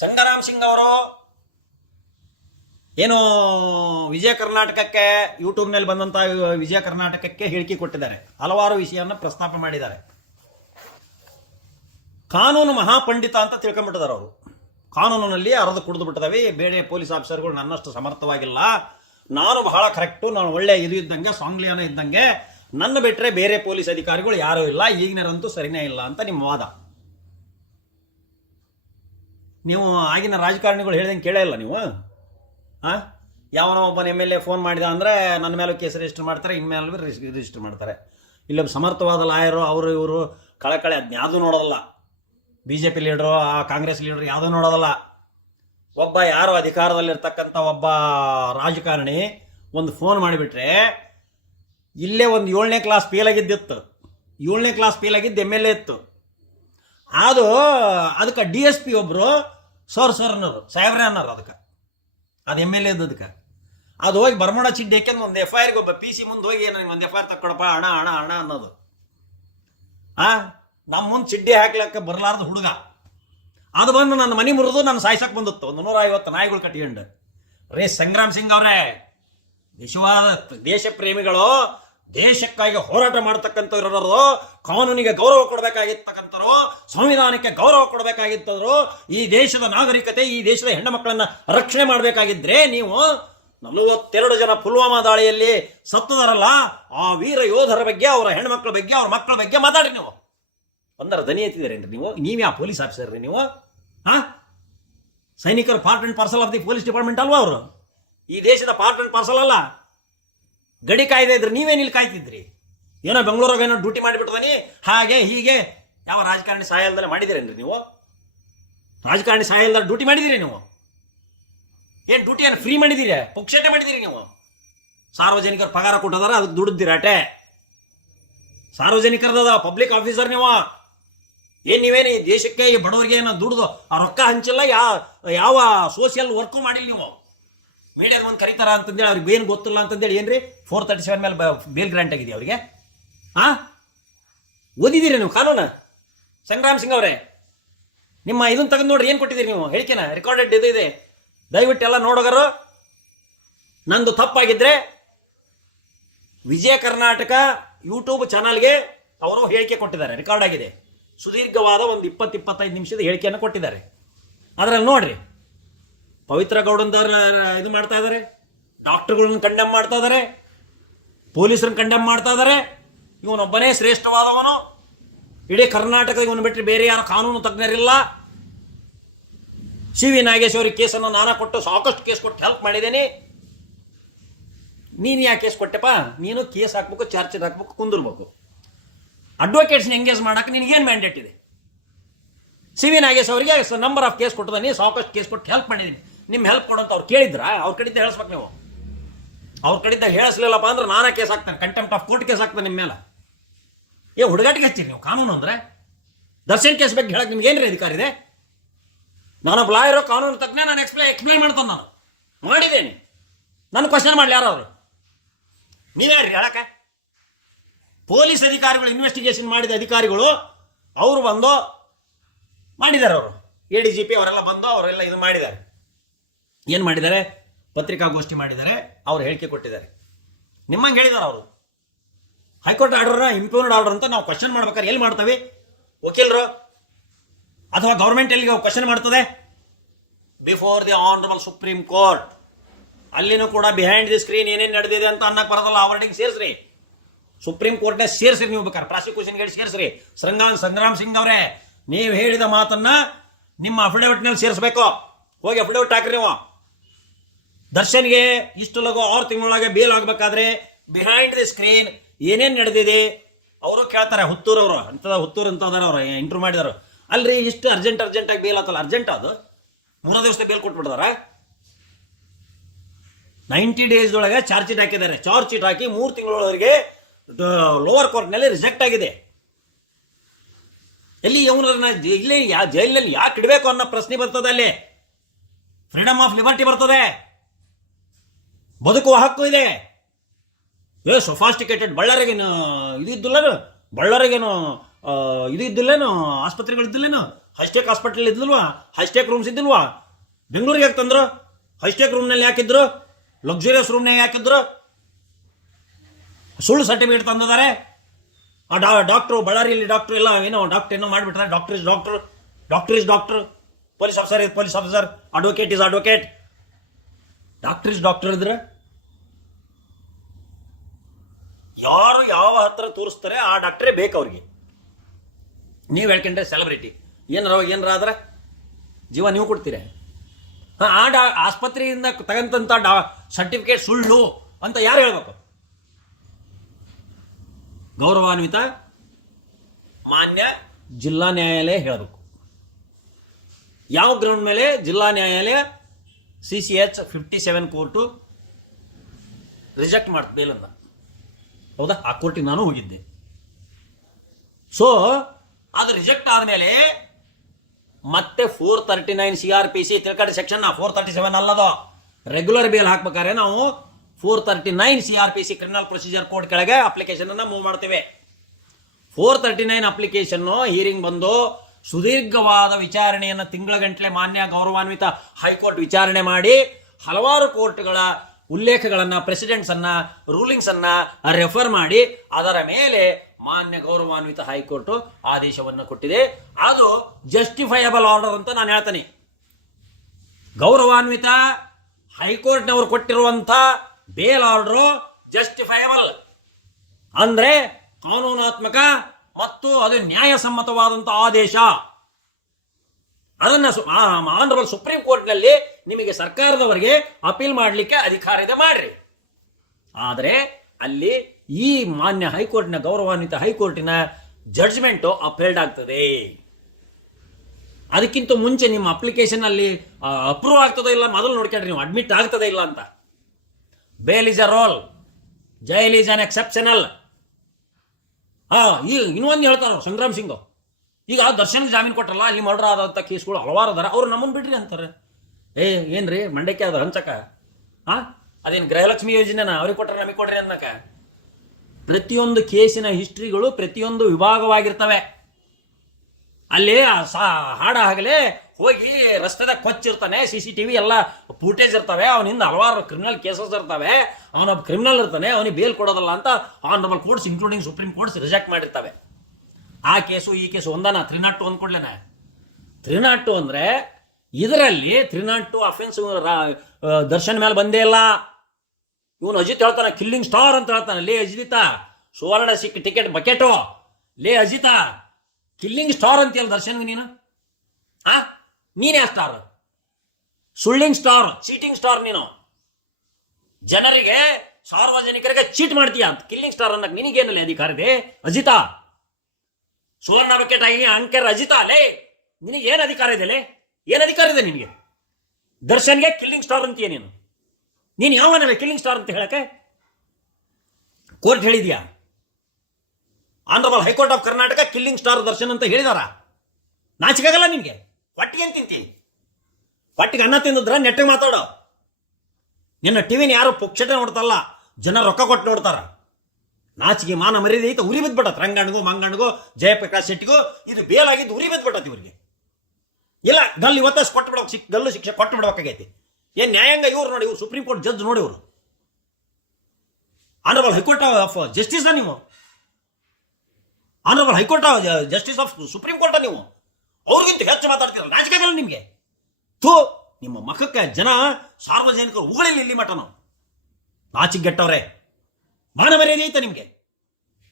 ಸಂಗರಾಮ್ ಸಿಂಗ್ ಅವರು. ಏನು ವಿಜಯ ಕರ್ನಾಟಕಕ್ಕೆ ಯೂಟ್ಯೂಬ್ನಲ್ಲಿ ಬಂದಂಥ ವಿಜಯ ಕರ್ನಾಟಕಕ್ಕೆ ಹೇಳಿಕೆ ಕೊಟ್ಟಿದ್ದಾರೆ. ಹಲವಾರು ವಿಷಯವನ್ನು ಪ್ರಸ್ತಾಪ ಮಾಡಿದ್ದಾರೆ. ಕಾನೂನು ಮಹಾಪಂಡಿತ ಅಂತ ತಿಳ್ಕೊಂಡ್ಬಿಟ್ಟಿದ್ದಾರೆ ಅವರು. ಕಾನೂನಿನಲ್ಲಿ ಅರದು ಕುಡಿದು ಬಿಟ್ಟಿದ್ದಾವೆ. ಬೇರೆ ಪೊಲೀಸ್ ಆಫೀಸರ್ಗಳು ನನ್ನಷ್ಟು ಸಮರ್ಥವಾಗಿಲ್ಲ. ನಾನು ಬಹಳ ಕರೆಕ್ಟು ನಾನು ಒಳ್ಳೆ ಇದು ಇದ್ದಂಗೆ, ಸಾಂಗ್ಲಿಯಾನ ಇದ್ದಂಗೆ. ನನ್ನ ಬಿಟ್ಟರೆ ಬೇರೆ ಪೊಲೀಸ್ ಅಧಿಕಾರಿಗಳು ಯಾರೂ ಇಲ್ಲ. ಈಗಿನರಂತೂ ಸರಿನೇ ಇಲ್ಲ ಅಂತ ನಿಮ್ಮ ವಾದ. ನೀವು ಆಗಿನ ರಾಜಕಾರಣಿಗಳು ಹೇಳ್ದಂಗೆ ಕೇಳೇ ಇಲ್ಲ ನೀವು? ಹಾಂ ಯಾವನೋ ಒಬ್ಬನ ಎಂ ಎಲ್ ಎ ಫೋನ್ ಮಾಡಿದ ಅಂದರೆ ನನ್ನ ಮೇಲೂ ಕೇಸ್ ರಿಜಿಸ್ಟರ್ ಮಾಡ್ತಾರೆ ಇನ್ಮೇಲೂ ರಿಜಿಸ್ಟರ್ ಮಾಡ್ತಾರೆ. ಇಲ್ಲೊಬ್ಬ ಸಮರ್ಥವಾದ ಲಾಯರು ಅವರು ಇವರು ಕಳಕಳೆ ಅದನ್ನ ಯಾವುದೂ ನೋಡೋದಲ್ಲ. ಬಿ ಜೆ ಪಿ ಲೀಡ್ರು ಆ ಕಾಂಗ್ರೆಸ್ ಲೀಡ್ರು ಯಾವುದೂ ನೋಡೋದಲ್ಲ. ಒಬ್ಬ ಯಾರು ಅಧಿಕಾರದಲ್ಲಿರ್ತಕ್ಕಂಥ ಒಬ್ಬ ರಾಜಕಾರಣಿ ಒಂದು ಫೋನ್ ಮಾಡಿಬಿಟ್ರೆ, ಇಲ್ಲೇ ಒಂದು ಏಳನೇ ಕ್ಲಾಸ್ ಫೇಲ್ ಆಗಿದ್ದಿತ್ತು ಏಳನೇ ಕ್ಲಾಸ್ ಫೇಲ್ ಆಗಿದ್ದು ಎಂ ಎಲ್ ಎ ಇತ್ತು. ಅದು ಅದಕ್ಕೆ ಡಿ ಎಸ್ ಪಿ ಒಬ್ಬರು ಸರ್ ಸರ್ ಅನ್ನೋರು ಸಾಹೇಬ್ರೆ ಅನ್ನೋರು ಅದಕ್ಕೆ. ಅದು ಎಂ ಎಲ್ ಎ ಅದಕ್ಕೆ. ಅದು ಹೋಗಿ ಬರ್ಮೋಡ ಚಿಡ್ಡಿ ಹಾಕ್ಯಂದು ಒಂದು ಎಫ್ ಐ ಆರ್ಗೆ ಒಬ್ಬ ಪಿ ಸಿ ಮುಂದೆ ಹೋಗಿ ನನಗೆ ಒಂದು ಎಫ್ ಐ ಆರ್ ತಕ್ಕೊಡಪ್ಪ ಹಣ ಹಣ ಹಣ ಅನ್ನೋದು. ಆ? ನಮ್ಮ ಮುಂದೆ ಚಿಡ್ಡಿ ಹಾಕ್ಲಕ್ಕ ಬರಲಾರ್ದ ಹುಡುಗ. ಅದು ಬಂದು ನನ್ನ ಮನೆ ಮುರಿದು ನನ್ನ ಸಾಯ್ಸಕ್ಕೆ ಬಂದಿತ್ತು. ಒಂದು ನೂರ ಐವತ್ತು ನಾಯಿಗಳು ಕಟ್ಕೊಂಡು. ರೇ, ಸಂಗ್ರಾಮ್ ಸಿಂಗ್ ಅವರೇ. ವಿಶ್ವ ದೇಶ ಪ್ರೇಮಿಗಳು. ದೇಶಕ್ಕಾಗಿ ಹೋರಾಟ ಮಾಡ್ತಕ್ಕಂಥವ್ರು ಕಾನೂನಿಗೆ ಗೌರವ ಕೊಡಬೇಕಾಗಿರ್ತಕ್ಕಂಥವ್ರು, ಸಂವಿಧಾನಕ್ಕೆ ಗೌರವ ಕೊಡಬೇಕಾಗಿತ್ತದ್ರು ಈ ದೇಶದ ನಾಗರಿಕತೆ, ಈ ದೇಶದ ಹೆಣ್ಣು ಮಕ್ಕಳನ್ನ ರಕ್ಷಣೆ ಮಾಡಬೇಕಾಗಿದ್ರೆ ನೀವು ನಲವತ್ತೆರಡು ಜನ ಪುಲ್ವಾಮಾ ದಾಳಿಯಲ್ಲಿ ಸತ್ತದರಲ್ಲ ಆ ವೀರ ಯೋಧರ ಬಗ್ಗೆ, ಅವರ ಹೆಣ್ಮಕ್ಳ ಬಗ್ಗೆ, ಅವ್ರ ಮಕ್ಕಳ ಬಗ್ಗೆ ಮಾತಾಡಿ ನೀವು. ಒಂದರ ದನಿ ಎತ್ತಿದ್ದೀರೇನ್ರಿ ನೀವು? ನೀವು ಯಾವ ಪೊಲೀಸ್ ಆಫೀಸರ್ ರೀ ನೀವು? ಹಾ? ಸೈನಿಕರು part and parcel of the police department ಅಲ್ವಾ ಅವರು? ಈ ದೇಶದ ಪಾರ್ಟ್ ಅಂಡ್ ಪಾರ್ಸಲ್ ಅಲ್ಲ. ಗಡಿ ಕಾಯ್ದೆ ಇದ್ರೆ ನೀವೇನು ಇಲ್ಲಿ ಕಾಯ್ತಿದ್ರಿ? ಏನೋ ಬೆಂಗಳೂರಾಗ ಏನೋ ಡ್ಯೂಟಿ ಮಾಡಿಬಿಡ್ತಾನೆ ಹಾಗೆ, ಹೀಗೆ. ಯಾವ ರಾಜಕಾರಣಿ ಸಹಾಯ ಇಲ್ದಲೆ ಮಾಡಿದಿರೇನ್ರಿ ನೀವು? ರಾಜಕಾರಣಿ ಸಹಾಯ ಇಲ್ದ ಡ್ಯೂಟಿ ಮಾಡಿದಿರಿ ನೀವು? ಏನು ಡ್ಯೂಟಿಯನ್ನು ಫ್ರೀ ಮಾಡಿದ್ದೀರಿ? ಪುಕ್ಷಟೆ ಮಾಡಿದಿರಿ ನೀವು? ಸಾರ್ವಜನಿಕರ ಪಗಾರ ಕೊಟ್ಟದಾರ, ಅದಕ್ಕೆ ದುಡ್ದಿರಾಟೆ ಸಾರ್ವಜನಿಕರದ ಪಬ್ಲಿಕ್ ಆಫೀಸರ್ ನೀವು? ಏನ್ ನೀವೇನು ಈ ದೇಶಕ್ಕೆ ಈ ಬಡವರಿಗೆ ಏನೋ ದುಡ್ದು ಆ ರೊಕ್ಕ ಹಂಚಿಲ್ಲ ಯಾವ ಯಾವ ಸೋಷಿಯಲ್ ವರ್ಕು ಮಾಡಿಲ್ಲ ನೀವು? ಮೀಡಿಯಾದ ಒಂದು ಕರೀತಾರ ಅಂತಂದೇಳಿ ಅವ್ರಿಗೆ ಏನು ಗೊತ್ತಿಲ್ಲ ಅಂತಂದೇಳಿ, ಏನ್ರಿ? ಫೋರ್ ತರ್ಟಿ ಸೆವೆನ್ ಮೇಲೆ ಬೇಲ್ ಗ್ರಾಂಟ್ ಆಗಿದೆ ಅವರಿಗೆ. ಹಾಂ ಓದಿದ್ದೀರಿ ನೀವು ಕಾನೂನು? ಸಂಗ್ರಾಮ್ ಸಿಂಗ್ ಅವರೇ. ನಿಮ್ಮ ಇದನ್ನು ತೆಗೆದು ನೋಡ್ರಿ, ಏನು ಕೊಟ್ಟಿದ್ದೀರಿ ನೀವು? ಹೇಳಿಕೆನ? ರೆಕಾರ್ಡೆಡ್ ಇದು ಇದೆ. ದಯವಿಟ್ಟು ಎಲ್ಲ ನೋಡೋಗರು. ನಂದು ತಪ್ಪಾಗಿದ್ದರೆ ವಿಜಯ ಕರ್ನಾಟಕ ಯೂಟ್ಯೂಬ್ ಚಾನಲ್ಗೆ ಅವರು ಹೇಳಿಕೆ ಕೊಟ್ಟಿದ್ದಾರೆ. ರೆಕಾರ್ಡ್ ಆಗಿದೆ. ಸುದೀರ್ಘವಾದ ಒಂದು ಇಪ್ಪತ್ತು ಇಪ್ಪತ್ತೈದು ನಿಮಿಷದ ಹೇಳಿಕೆಯನ್ನು ಕೊಟ್ಟಿದ್ದಾರೆ. ಅದರಲ್ಲಿ ನೋಡ್ರಿ. ಪವಿತ್ರ ಗೌಡಂದವ್ರ ಇದು ಮಾಡ್ತಾ ಇದ್ದಾರೆ ಡಾಕ್ಟರ್ಗಳನ್ನ ಕಂಡೆಮ್ ಮಾಡ್ತಾ ಇದ್ದಾರೆ ಪೊಲೀಸರನ್ನ ಕಂಡೆಮ್ ಮಾಡ್ತಾ ಇದ್ದಾರೆ ಇವನೊಬ್ಬನೇ ಶ್ರೇಷ್ಠವಾದವನು. ಇಡೀ ಕರ್ನಾಟಕದ ಇವನು ಬಿಟ್ಟರೆ ಬೇರೆ ಯಾರು ಕಾನೂನು ತಜ್ಞರಿಲ್ಲ. ಸಿ ವಿ ನಾಗೇಶ್ ಕೇಸನ್ನು ನಾನು ಕೊಟ್ಟು ಸಾಕಷ್ಟು ಕೇಸ್ ಕೊಟ್ಟು ಹೆಲ್ಪ್ ಮಾಡಿದ್ದೀನಿ. ನೀನು ಯಾಕೆ ಕೇಸ್ ಕೊಟ್ಟೆಪ್ಪ? ನೀನು ಕೇಸ್ ಹಾಕ್ಬೇಕು ಚಾರ್ಜ್ ಹಾಕ್ಬೇಕು, ಕುಂದಿರ್ಬೇಕು. ಅಡ್ವೊಕೇಟ್ಸ್ನ ಎಂಗೇಜ್ ಮಾಡೋಕೆ ನಿನಗೇನು ಮ್ಯಾಂಡೇಟ್ ಇದೆ? ಸಿ ವಿ ನಾಗೇಶ್ ಅವರಿಗೆ ನಂಬರ್ ಆಫ್ ಕೇಸ್ ಕೊಟ್ಟಿದ್ದಾನೆ. ಸಾಕಷ್ಟು ಕೇಸ್ ಕೊಟ್ಟು ಹೆಲ್ಪ್ ಮಾಡಿದ್ದೀನಿ. ನಿಮ್ಮ ಹೆಲ್ಪ್ ಕೊಡೋಂತ ಅಂತ ಅವ್ರು ಕೇಳಿದ್ರ? ಅವ್ರ ಕಡೆಯಿಂದ ಹೇಳಿಸ್ಬೇಕು ನೀವು. ಅವ್ರ ಕಡೆಯಿಂದ ಹೇಳಿಸ್ಲಿಲ್ಲಪ್ಪ ಅಂದ್ರೆ ನಾನೇ ಕೇಸ್ ಹಾಕ್ತಾನೆ. ಕಂಟೆಂಪ್ಟ್ ಆಫ್ ಕೋರ್ಟ್ ಕೇಸ್ ಹಾಕ್ತಾನೆ ನಿಮ್ಮ ಮೇಲೆ. ಏ ಹುಡುಗಾಟಿಗೆ ಹಚ್ಚಿರಿ ನೀವು, ಕಾನೂನು ಅಂದ್ರೆ? ದರ್ಶನ್ ಕೇಸ್ ಬಗ್ಗೆ ಹೇಳಕ್ಕೆ ನಿಮ್ಗೆ ಏನ್ರಿ ಅಧಿಕಾರ ಇದೆ? ನಾನೊಬ್ಬ ಲಾಯರು ಕಾನೂನು ತಜ್ಞ, ನಾನು ಎಕ್ಸ್ಪ್ಲೈ ಎಕ್ಸ್ಪ್ಲೈನ್ ಮಾಡ್ತಾನೆ ನಾನು. ಮಾಡಿದ್ದೇನೆ. ನನ್ನ ಕ್ವಶನ್ ಮಾಡಲಿ ಯಾರು ಅವರು? ನೀವ್ಯಾರ್ರಿ ಹೇಳಕ್ಕೆ? ಪೊಲೀಸ್ ಅಧಿಕಾರಿಗಳು ಇನ್ವೆಸ್ಟಿಗೇಷನ್ ಮಾಡಿದ ಅಧಿಕಾರಿಗಳು, ಅವರು ಬಂದು ಮಾಡಿದ್ದಾರೆ ಅವರು. ಎ ಡಿ ಜಿ ಪಿ ಅವರೆಲ್ಲ ಬಂದು ಅವರೆಲ್ಲ ಇದು ಮಾಡಿದ್ದಾರೆ ಏನು ಮಾಡಿದ್ದಾರೆ? ಪತ್ರಿಕಾಗೋಷ್ಠಿ ಮಾಡಿದ್ದಾರೆ. ಅವ್ರು ಹೇಳಿಕೆ ಕೊಟ್ಟಿದ್ದಾರೆ. ನಿಮ್ಮಂಗೆ ಹೇಳಿದ್ದಾರೆ ಅವರು. ಹೈಕೋರ್ಟ್ ಆರ್ಡರ್ನ ಇಂಪ್ಲೂನ್ಡ್ ಆರ್ಡರ್ ಅಂತ ನಾವು ಕ್ವಶನ್ ಮಾಡ್ಬೇಕಾದ್ರೆ ಎಲ್ಲಿ ಮಾಡ್ತೇವೆ? ವಕೀಲರು? ಅಥವಾ ಗೌರ್ಮೆಂಟ್ ಎಲ್ಲಿಗೆ ಕ್ವಶನ್ ಮಾಡ್ತದೆ? Before the honourable supreme court ಅಲ್ಲಿನೂ ಕೂಡ ಬಿಹೈಂಡ್ ದಿ ಸ್ಕ್ರೀನ್ ಏನೇನು ನಡೆದಿದೆ ಅಂತ ಅನ್ನಕ್ಕೆ ಬರೋದಲ್ಲ, ಆ ವರ್ಡಿಂಗ್ ಸೇರಿಸ್ರಿ. ಸುಪ್ರೀಂ ಕೋರ್ಟ್ನ ಸೇರಿಸ್ರಿ ನೀವು ಬೇಕಾದ್ರೆ. ಪ್ರಾಸಿಕ್ಯೂಷನ್ ಹೇಳಿ ಸೇರಿಸ್ರಿ. ಸಂಗ್ರಾಮ್ ಸಂಗ್ರಾಮ್ ಸಿಂಗ್ ಅವರೇ, ನೀವು ಹೇಳಿದ ಮಾತನ್ನ ನಿಮ್ಮ ಅಫಿಡವಿಟ್ನಲ್ಲಿ ಸೇರಿಸ್ಬೇಕು. ಹೋಗಿ ಅಫಿಡವಿಟ್ ಹಾಕ್ರಿ ನೀವು. ದರ್ಶನ್ಗೆ ಇಷ್ಟು ಲಘು ಆರು ತಿಂಗಳೊಳಗೆ ಬೇಲ್ ಆಗಬೇಕಾದ್ರೆ ಬಿಹೈಂಡ್ ದಿ ಸ್ಕ್ರೀನ್ ಏನೇನ್ ನಡೆದಿದೆ? ಅವರು ಕೇಳ್ತಾರೆ ಹುತ್ತೂರವರು ಅಂತದ ಹುತ್ತೂರು ಅಂತ ಅದಾರ ಅವ್ರು ಇಂಟ್ರೂ ಮಾಡಿದಾರು ಅಲ್ರಿ, ಇಷ್ಟು ಅರ್ಜೆಂಟ್ ಅರ್ಜೆಂಟ್ ಆಗಿ ಬೇಲ್ ಆತಲ್ಲ ಅರ್ಜೆಂಟ್ ಅದು? ಮೂರು ದಿವಸ ಬೇಲ್ ಕೊಟ್ಬಿಡ್ತಾರ ನೈಂಟಿ ಡೇಸ್ ಒಳಗೆ ಚಾರ್ಜ್ ಶೀಟ್ ಹಾಕಿದ್ದಾರೆ. ಚಾರ್ಜ್ ಶೀಟ್ ಹಾಕಿ ಮೂರು ತಿಂಗಳವರೆಗೆ ಲೋವರ್ ಕೋರ್ಟ್ನಲ್ಲಿ ರಿಜೆಕ್ಟ್ ಆಗಿದೆ. ಎಲ್ಲಿ ಯೌನರನ್ನ ಇಲ್ಲಿ ಜೈಲಿನಲ್ಲಿ ಯಾಕೆ ಇಡಬೇಕು ಅನ್ನೋ ಪ್ರಶ್ನೆ ಬರ್ತದೆ ಅಲ್ಲಿ. ಫ್ರೀಡಮ್ ಆಫ್ ಲಿಬರ್ಟಿ ಬರ್ತದೆ. ಬದುಕುವ ಹಕ್ಕು ಇದೆ. ಏ ಸೊಫಾಸ್ಟಿಕೇಟೆಡ್ ಬಳ್ಳಾರಿಗೇನು ಇದು ಇದ್ದಿಲ್ಲೇನು? ಬಳ್ಳಾರಿಗೇನು ಇದು ಇದ್ದಿಲ್ಲೇನು? ಆಸ್ಪತ್ರೆಗಳು ಇದ್ದಿಲ್ಲೇನು? ಹೈಸ್ಟೆಕ್ ಹಾಸ್ಪಿಟಲ್ ಇದ್ದಿಲ್ವಾ? ಹೈಸ್ಟೆಕ್ ರೂಮ್ಸ್ ಇದ್ದಿಲ್ವಾ? ಬೆಂಗಳೂರಿಗೆ ಯಾಕೆ ತಂದ್ರು? ಹೈಸ್ಟೆಕ್ ರೂಮ್ನಲ್ಲಿ ಯಾಕಿದ್ರು ಲಕ್ಸುರಿಯಸ್ ರೂಮ್ನಾಗ ಯಾಕಿದ್ರು ಸುಳ್ಳು ಸರ್ಟಿಫಿಕೇಟ್ ತಂದಿದ್ದಾರೆ. ಆ ಡಾ ಡಾಕ್ಟ್ರು ಬಳ್ಳಾರಿಯಲ್ಲಿ ಡಾಕ್ಟ್ರು ಇಲ್ಲ. ಏನೋ ಡಾಕ್ಟರ್ ಏನೋ ಮಾಡಿಬಿಟ್ರೆ doctor is doctor doctor is doctor police officer is police officer advocate is advocate doctor is doctor ಇದ್ರೆ? ಯಾರು ಯಾವ ಹತ್ರ ತೋರಿಸ್ತಾರೆ ಆ ಡಾಕ್ಟ್ರೇ ಬೇಕು ಅವ್ರಿಗೆ. ನೀವು ಹೇಳ್ಕೊಂಡ್ರೆ ಸೆಲೆಬ್ರಿಟಿ ಏನಾರ ಏನಾರ ಆದ್ರೆ ಜೀವ ನೀವು ಕೊಡ್ತೀರ. ಹಾಂ, ಆ ಡಾ, ಆಸ್ಪತ್ರೆಯಿಂದ ತಗಂತ ಡಾ ಸರ್ಟಿಫಿಕೇಟ್ ಸುಳ್ಳು ಅಂತ ಯಾರು ಹೇಳ್ಬೇಕು? ಗೌರವಾನ್ವಿತ, ಮಾನ್ಯ ಜಿಲ್ಲಾ ನ್ಯಾಯಾಲಯ ಹೇಳಬೇಕು. ಯಾವ ಗ್ರೌಂಡ್ ಮೇಲೆ? ಜಿಲ್ಲಾ ನ್ಯಾಯಾಲಯ C C H fifty seven court reject ಮಾಡ್ತು ಬೇಲನ್ನ ಹೌದಾ? ಆ ಕೋರ್ಟಿಗೆ ನಾನು ಹೋಗಿದ್ದೆ. ಸೊ ಅದು ರಿಜೆಕ್ಟ್ ಆದಮೇಲೆ ಮತ್ತೆ four thirty nine C R P C ತಿಳ್ಕಡೆ section four thirty seven ಅಲ್ಲದು. ರೆಗ್ಯುಲರ್ ಬೇಲ್ ಹಾಕ್ಬೇಕಾದ್ರೆ ನಾವು four thirty nine C R P C criminal procedure court ಕೆಳಗೆ ಅಪ್ಲಿಕೇಶನ್ ಮೂವ್ ಮಾಡ್ತೇವೆ. ಫೋರ್ ತರ್ಟಿ ನೈನ್ ಅಪ್ಲಿಕೇಶನ್ನು ಹೀರಿಂಗ್ ಬಂದು ಸುದೀರ್ಘವಾದ ವಿಚಾರಣೆಯನ್ನು ತಿಂಗಳ ಗಂಟಲೆ ಮಾನ್ಯ ಗೌರವಾನ್ವಿತ ಹೈಕೋರ್ಟ್ ವಿಚಾರಣೆ ಮಾಡಿ ಹಲವಾರು ಕೋರ್ಟ್ಗಳ ಉಲ್ಲೇಖಗಳನ್ನು ಪ್ರೆಸಿಡೆಂಟ್ಸನ್ನು ರೂಲಿಂಗ್ಸನ್ನು ರೆಫರ್ ಮಾಡಿ, ಅದರ ಮೇಲೆ ಮಾನ್ಯ ಗೌರವಾನ್ವಿತ ಹೈಕೋರ್ಟ್ ಆದೇಶವನ್ನು ಕೊಟ್ಟಿದೆ. ಅದು ಜಸ್ಟಿಫೈಯಬಲ್ ಆರ್ಡರ್ ಅಂತ ನಾನು ಹೇಳ್ತೇನೆ. ಗೌರವಾನ್ವಿತ ಹೈಕೋರ್ಟ್ನವರು ಕೊಟ್ಟಿರುವಂಥ ಬೇಲ್ ಆರ್ಡರು ಜಸ್ಟಿಫೈಯಬಲ್ ಅಂದ್ರೆ ಕಾನೂನಾತ್ಮಕ ಮತ್ತು ಅದು ನ್ಯಾಯಸಮ್ಮತವಾದಂಥ ಆದೇಶ. ಅದನ್ನ ಆನರಬಲ್ ಸುಪ್ರೀಂ ಕೋರ್ಟ್ನಲ್ಲಿ ನಿಮಗೆ ಸರ್ಕಾರದವರಿಗೆ ಅಪೀಲ್ ಮಾಡಲಿಕ್ಕೆ ಅಧಿಕಾರ ಇದೆ ಮಾಡ್ರಿ. ಆದರೆ ಅಲ್ಲಿ ಈ ಮಾನ್ಯ ಹೈಕೋರ್ಟ್ನ ಗೌರವಾನ್ವಿತ ಹೈಕೋರ್ಟಿನ ಜಡ್ಜ್ಮೆಂಟು ಅಪೇಲ್ಡ್ ಆಗ್ತದೆ. ಅದಕ್ಕಿಂತ ಮುಂಚೆ ನಿಮ್ಮ ಅಪ್ಲಿಕೇಶನ್ ಅಲ್ಲಿ ಅಪ್ರೂವ್ ಆಗ್ತದೆ ಇಲ್ಲ ಮೊದಲು ನೋಡ್ಕೊಂಡ್ರಿ, ನೀವು ಅಡ್ಮಿಟ್ ಆಗ್ತದೆ ಇಲ್ಲ ಅಂತ. Bail is a rule jail is an exceptional ಹಾ ಈಗ ಇನ್ನೊಂದು ಹೇಳ್ತಾರ ಸಂಗ್ರಾಮ್ ಸಿಂಗ್. ಈಗ ದರ್ಶನ್ ಜಾಮೀನು ಕೊಟ್ಟರಲ್ಲ ಅಲ್ಲಿ ಮರ್ಡರ್ ಆದಂಥ ಕೇಸ್ಗಳು ಹಲವಾರು ಅದಾರ. ಅವ್ರು ನಮ್ಮನ್ನು ಬಿಡ್ರಿ ಅಂತಾರೆ. ಏ, ಏನ್ರಿ ಮಂಡಕ್ಕೆ ಅದು ಹಂಚಕ? ಹಾ, ಅದೇನು ಗೃಹಲಕ್ಷ್ಮಿ ಯೋಜನೆನ? ಅವ್ರಿಗೆ ಕೊಟ್ರೆ ನಮಗೆ ಕೊಡ್ರಿ ಅನ್ನಕ? ಪ್ರತಿಯೊಂದು ಕೇಸಿನ ಹಿಸ್ಟ್ರಿಗಳು ಪ್ರತಿಯೊಂದು ವಿಭಾಗವಾಗಿರ್ತವೆ. ಅಲ್ಲಿ ಸಾ ಹಾಡ ಆಗಲೇ ಹೋಗಿ ರಸ್ತೆದಾಗ ಕೊಚ್ಚಿರ್ತಾನೆ ಸಿ ಸಿ ಟಿ ವಿ ಎಲ್ಲ ಫೂಟೇಜ್ ಇರ್ತವೆ, ಅವನಿಂದ ಹಲವಾರು ಕ್ರಿಮಿನಲ್ ಕೇಸಸ್ ಇರ್ತವೆ ಅವನೊಬ್ಬ ಕ್ರಿಮಿನಲ್ ಇರ್ತಾನೆ, ಅವನಿಗೆ ಬೇಲ್ ಕೊಡೋದಲ್ಲ ಅಂತ honourable courts including supreme courts reject ಮಾಡಿರ್ತವೆ. ಆ ಕೇಸು ಈ ಕೇಸು ಒಂದಾನ? ತ್ರೀ ನಾಟ್ ಟು ಅಂದ್ಕೊಡ್ಲೇನೆ ತ್ರೀ ನಾಟ್ ಟು ಅಂದರೆ ಇದರಲ್ಲಿ three not two offence Darshan ಮೇಲೆ ಬಂದೇ ಇಲ್ಲ. ಇವನು ಅಜಿತ್ ಹೇಳ್ತಾನೆ ಕಿಲ್ಲಿಂಗ್ ಸ್ಟಾರ್ ಅಂತ ಹೇಳ್ತಾನೆ. ಲೇ ಅಜಿತ, ಸುವರ್ಣ ಸಿಕ್ಕ ಟಿಕೆಟ್ ಬಕೆಟು ಲೇ ಅಜಿತ ಕಿಲ್ಲಿಂಗ್ ಸ್ಟಾರ್ ಅಂತೀಯಲ್ಲ ದರ್ಶನ್ಗೆ ನೀನು? ಆ? ನೀನೇ ಸ್ಟಾರ್ ಸುಳ್ಳಿಂಗ್ ಸ್ಟಾರ್ ಚೀಟಿಂಗ್ ಸ್ಟಾರ್ ನೀನು. ಜನರಿಗೆ, ಸಾರ್ವಜನಿಕರಿಗೆ ಚೀಟ್ ಮಾಡ್ತೀಯ ಅಂತ. ಕಿಲ್ಲಿಂಗ್ ಸ್ಟಾರ್ ಅನ್ನಕ್ಕೆ ನಿನಗೇನಲ್ಲಿ ಅಧಿಕಾರ ಇದೆ ಅಜಿತ. ಸುವರ್ಣ ಬಕೆಟ್ ಆಗಿ ಅಂಕರ್ ಅಜಿತ, ಲೇ, ನಿನಗೆ ಏನು ಅಧಿಕಾರ ಇದೆ, ಲೇ? ಏನು ಅಧಿಕಾರ ಇದೆ ನಿನಗೆ? ದರ್ಶನ್ಗೆ ಕಿಲ್ಲಿಂಗ್ ಸ್ಟಾರ್ ಅಂತೀಯ ನೀನು. ನೀನು ಯಾವನಲ್ಲ ಕಿಲ್ಲಿಂಗ್ ಸ್ಟಾರ್ ಅಂತ ಹೇಳಕ್ಕೆ? Court ಹೇಳಿದ್ಯಾ? Honourable high court of Karnataka killing star Darshan ಅಂತ ಹೇಳಿದಾರ? ನಾಚಿಕಾಗಲ್ಲ ನಿನಗೆ? ಹೊಟ್ಟಿಗೆ ತಿಂತೀನಿ ತಿಂತಿ? ಹೊಟ್ಟಿಗೆ ಅನ್ನ ತಿಂದಿದ್ರೆ ನೆಟ್ಟಿಗೆ ಮಾತಾಡೋ. ನಿನ್ನ ಟಿವಿನ ಯಾರು ಪುಕ್ಷಟೆ ನೋಡ್ತಲ್ಲ ಜನ ರೊಕ್ಕ ಕೊಟ್ಟು ನೋಡ್ತಾರ. ನಾಚಿಗೆ ಮಾನ ಮರ್ಯಾದೆ ಐತೆ, ಉರಿ ಬಿದ್ಬಿಟ್ಟತ್ ರಂಗಣ್ಣಿಗೂ, ಮಂಗಣ್ಣಿಗೂ, ಜಯಪ್ರಕಾಶ್ ಶೆಟ್ಟಿಗೂ ಇದು ಬೇಲಾಗಿದ್ದು ಉರಿ ಬಿದ್ಬಿಟ್ಟತ್ ಇವ್ರಿಗೆ. ಇಲ್ಲ ಗಲ್ಲು ಇವತ್ತಷ್ಟು ಕೊಟ್ಟು ಬಿಡೋಕೆ ಸಿಕ್ ಗಲ್ಲು ಶಿಕ್ಷೆ ಕೊಟ್ಟು ಬಿಡಬೇಕಾಗೈತಿ. ಏನ್ ನ್ಯಾಯಾಂಗ ಇವ್ರು ನೋಡಿ, ಇವ್ರು ಸುಪ್ರೀಂ ಕೋರ್ಟ್ ಜಡ್ಜ್ ನೋಡಿ ಇವರು. Honourable high court of justice ನೀವು? Honourable high court justice of supreme court ನೀವು? ಅವ್ರಿಗಿಂತ ಹೆಚ್ಚು ಮಾತಾಡ್ತೀರಲ್ಲ ನಾಚಿಕೆಗಲ್ಲ ನಿಮಗೆ? ಥೂ, ನಿಮ್ಮ ಮಖಕ್ಕೆ ಜನ ಸಾರ್ವಜನಿಕರು ಉಗಳಿಲ್ಲ ಇಲ್ಲಿ ಮಠ ನಾವು ನಾಚಿಗೆಟ್ಟವ್ರೆ ಮಾನ ಮರ್ಯಾದೆ ಐತೆ ನಿಮಗೆ.